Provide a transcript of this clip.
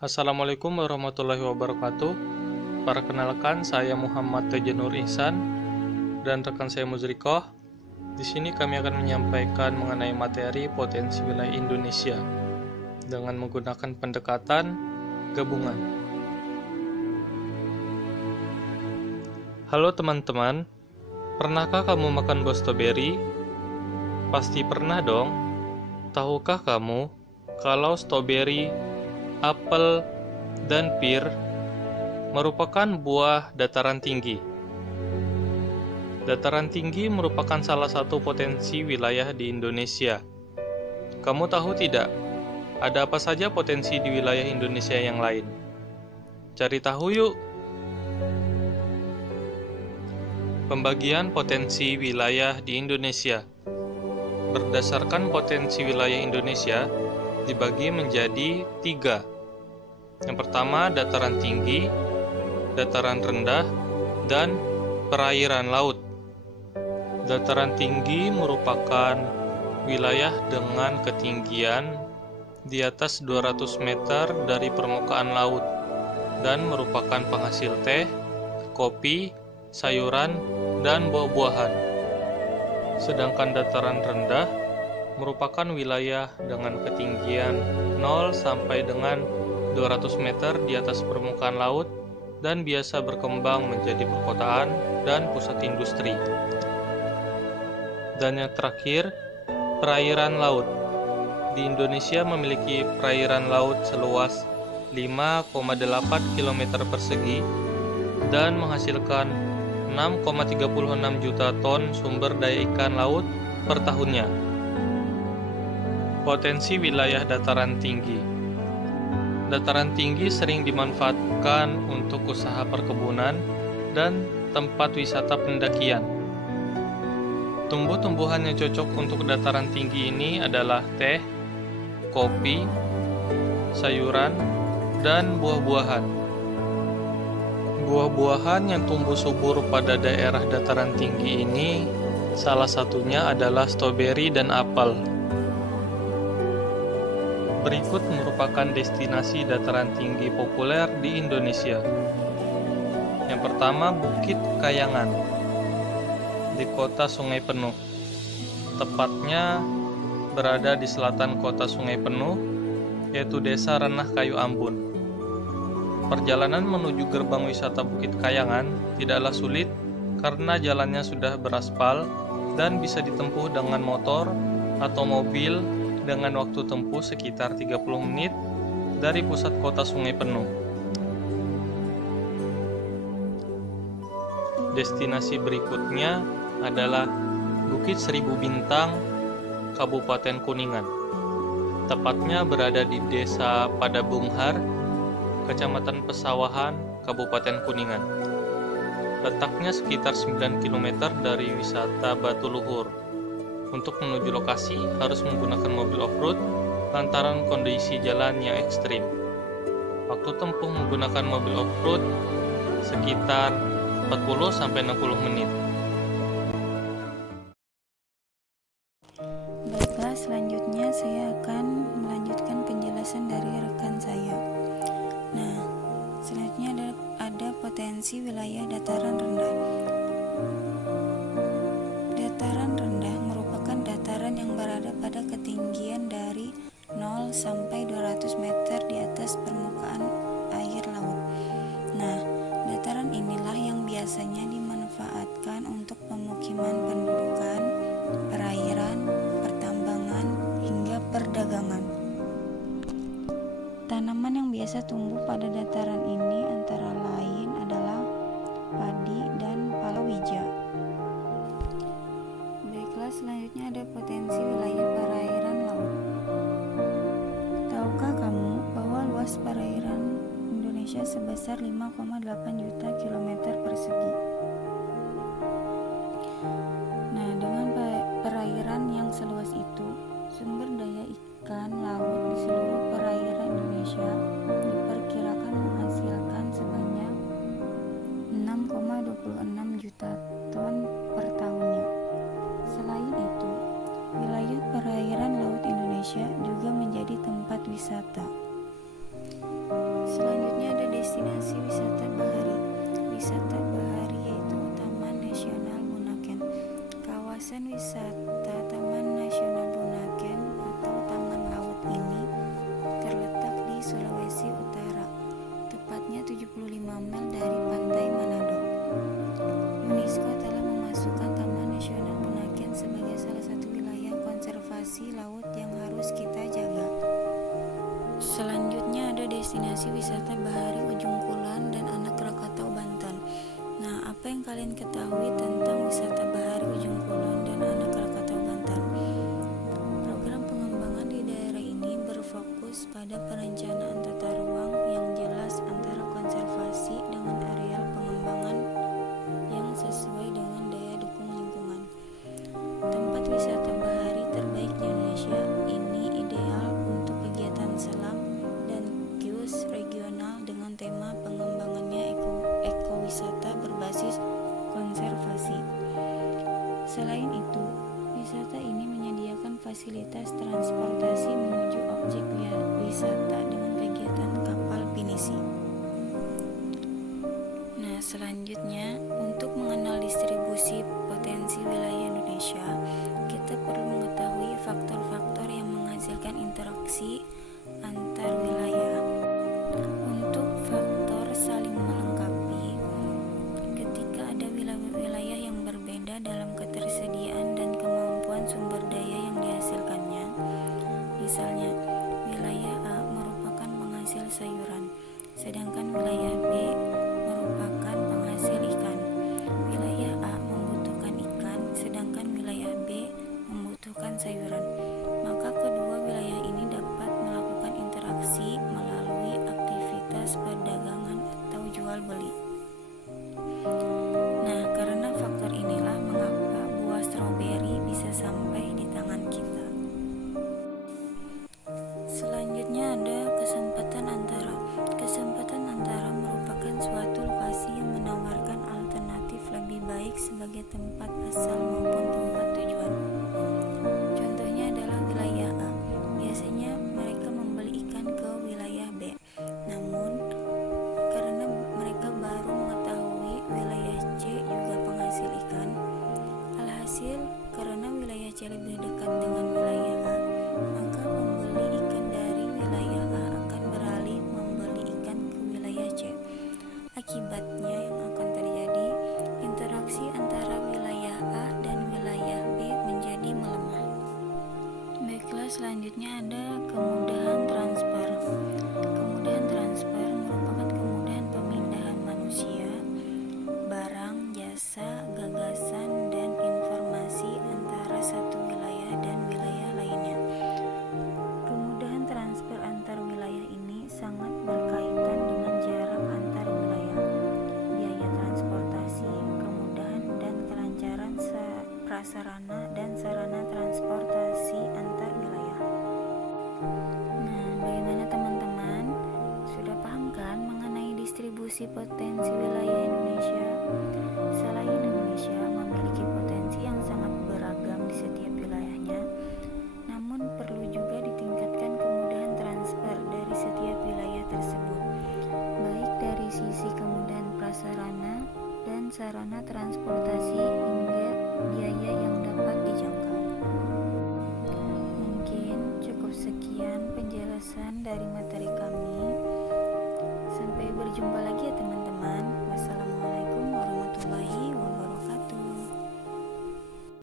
Assalamualaikum warahmatullahi wabarakatuh. Perkenalkan, saya Muhammad Teja Nur Ihsan dan rekan saya Muzrikoh. Di sini kami akan menyampaikan mengenai materi potensi wilayah Indonesia dengan menggunakan pendekatan gabungan. Halo teman-teman, pernahkah kamu makan buah stroberi? Pasti pernah dong. Tahukah kamu kalau stroberi, apel, dan pir merupakan buah dataran tinggi? Dataran tinggi merupakan salah satu potensi wilayah di Indonesia. Kamu tahu tidak, ada apa saja potensi di wilayah Indonesia yang lain? Cari tahu yuk! Pembagian potensi wilayah di Indonesia. Berdasarkan potensi wilayah Indonesia, dibagi menjadi 3. Yang pertama, dataran tinggi, dataran rendah, dan perairan laut. Dataran tinggi merupakan wilayah dengan ketinggian di atas 200 meter dari permukaan laut dan merupakan penghasil teh, kopi, sayuran, dan buah-buahan. Sedangkan dataran rendah merupakan wilayah dengan ketinggian 0 sampai dengan 200 meter di atas permukaan laut dan biasa berkembang menjadi perkotaan dan pusat industri. Dan yang terakhir, perairan laut. Di Indonesia memiliki perairan laut seluas 5,8 km persegi dan menghasilkan 6,36 juta ton sumber daya ikan laut per tahunnya. Potensi wilayah dataran tinggi. Dataran tinggi sering dimanfaatkan untuk usaha perkebunan dan tempat wisata pendakian. Tumbuh-tumbuhan yang cocok untuk dataran tinggi ini adalah teh, kopi, sayuran, dan buah-buahan. Buah-buahan yang tumbuh subur pada daerah dataran tinggi ini salah satunya adalah stroberi dan apel. Berikut merupakan destinasi dataran tinggi populer di Indonesia. Yang pertama, Bukit Kayangan di kota Sungai Penuh. Tepatnya berada di selatan kota Sungai Penuh, yaitu Desa Renah Kayu Ambon. Perjalanan menuju gerbang wisata Bukit Kayangan tidaklah sulit karena jalannya sudah beraspal dan bisa ditempuh dengan motor atau mobil dengan waktu tempuh sekitar 30 menit dari pusat kota Sungai Penuh. Destinasi berikutnya adalah Bukit Seribu Bintang, Kabupaten Kuningan. Tepatnya berada di Desa Padabunghar, Kecamatan Pesawahan, Kabupaten Kuningan. Letaknya sekitar 9 km dari wisata Batu Luhur. Untuk menuju lokasi harus menggunakan mobil off-road lantaran kondisi jalan yang ekstrim. Waktu tempuh menggunakan mobil off-road sekitar 40-60 menit. Baiklah, selanjutnya saya akan melanjutkan penjelasan dari rekan saya. Nah, selanjutnya ada potensi wilayah dataran rendah. Dataran rendah merupakan dataran yang berada pada ketinggian dari 0 sampai 200 meter di atas permukaan air laut. Nah, dataran inilah yang biasanya dimanfaatkan untuk pemukiman pendudukan, perairan, pertambangan, hingga perdagangan. Tanaman yang biasa tumbuh pada dataran ini antara lain adalah padi dan palawija. Baiklah, selanjutnya ada potensi wilayah perairan laut. Tahukah kamu bahwa luas perairan Indonesia sebesar 5,8 juta kilometer persegi? Nah, dengan perairan yang seluas itu, sumber daya ikan laut di seluruh perairan Indonesia diperkirakan menghasilkan sebanyak 6,26 juta ton per tahunnya. Selain itu, wilayah perairan laut Indonesia juga menjadi tempat wisata. ada destinasi wisata Bahari Ujung Kulon dan Anak Krakatau Banten. Nah, apa yang kalian ketahui tentang wisata Bahari Ujung Kulon dan Anak Krakatau Banten? Program pengembangan di daerah ini berfokus pada perencanaan tata ruang yang jelas antara konservasi dengan areal pengembangan yang sesuai dengan daya dukung lingkungan. Tempat wisata bahari terbaik di Indonesia ini ideal untuk kegiatan selam dan kius regional dengan tema pengembangannya ekowisata berbasis konservasi. Selain itu, wisata ini menyediakan fasilitas transportasi menuju objek wisata dengan kegiatan kapal pinisi. Nah, selanjutnya, untuk mengenal distribusi potensi wilayah Indonesia, kita perlu mengetahui faktor-faktor yang menghasilkan interaksi antar wilayah. Untuk faktor saling melengkapi, ketika ada wilayah yang berbeda dalam ketersediaan dan kemampuan sumber daya yang dihasilkannya. Misalnya, wilayah A merupakan penghasil sayuran, sedangkan wilayah B merupakan penghasil ikan. Wilayah A membutuhkan ikan, sedangkan wilayah B membutuhkan sayuran. Maka kedua wilayah ini dapat melakukan interaksi melalui aktivitas perdagangan atau jual beli. Nah, karena faktor inilah mengapa buah stroberi bisa sampai di tangan kita. Selanjutnya ada kesempatan antara. Kesempatan antara merupakan suatu lokasi yang menawarkan alternatif lebih baik sebagai tempat asal maupun tempat tujuan. Contohnya adalah wilayah A. Biasanya mereka membeli ikan ke wilayah B. Namun, karena mereka baru mengetahui wilayah C juga penghasil ikan, alhasil karena wilayah C lebih dekat dengan wilayah A, maka pembeli ikan dari wilayah A akan beralih membeli ikan ke wilayah C. Akibatnya yang akan terjadi, interaksi antara wilayah A dan wilayah B menjadi melemah. Baiklah, selanjutnya ada kemudahan transfer. Kemudahan transfer merupakan kemudahan pemindahan manusia, barang, jasa, gagasan, dan informasi antara satu wilayah dan wilayah lainnya. Kemudahan transfer antar wilayah ini sangat berkaitan dengan jarak antar wilayah, biaya transportasi, kemudahan dan kelancaran prasarana dan sarana transportasi antar wilayah. Nah, bagaimana teman-teman? Sudah paham kan mengenai distribusi potensi wilayah Indonesia? Selain Indonesia memiliki potensi yang sangat beragam di setiap wilayahnya, namun perlu juga ditingkatkan kemudahan transfer dari setiap wilayah tersebut, baik dari sisi kemudahan prasarana dan sarana transportasi hingga biaya yang dapat dijangkau. Mungkin cukup sekian penjelasan dari materi kami. Sampai berjumpa lagi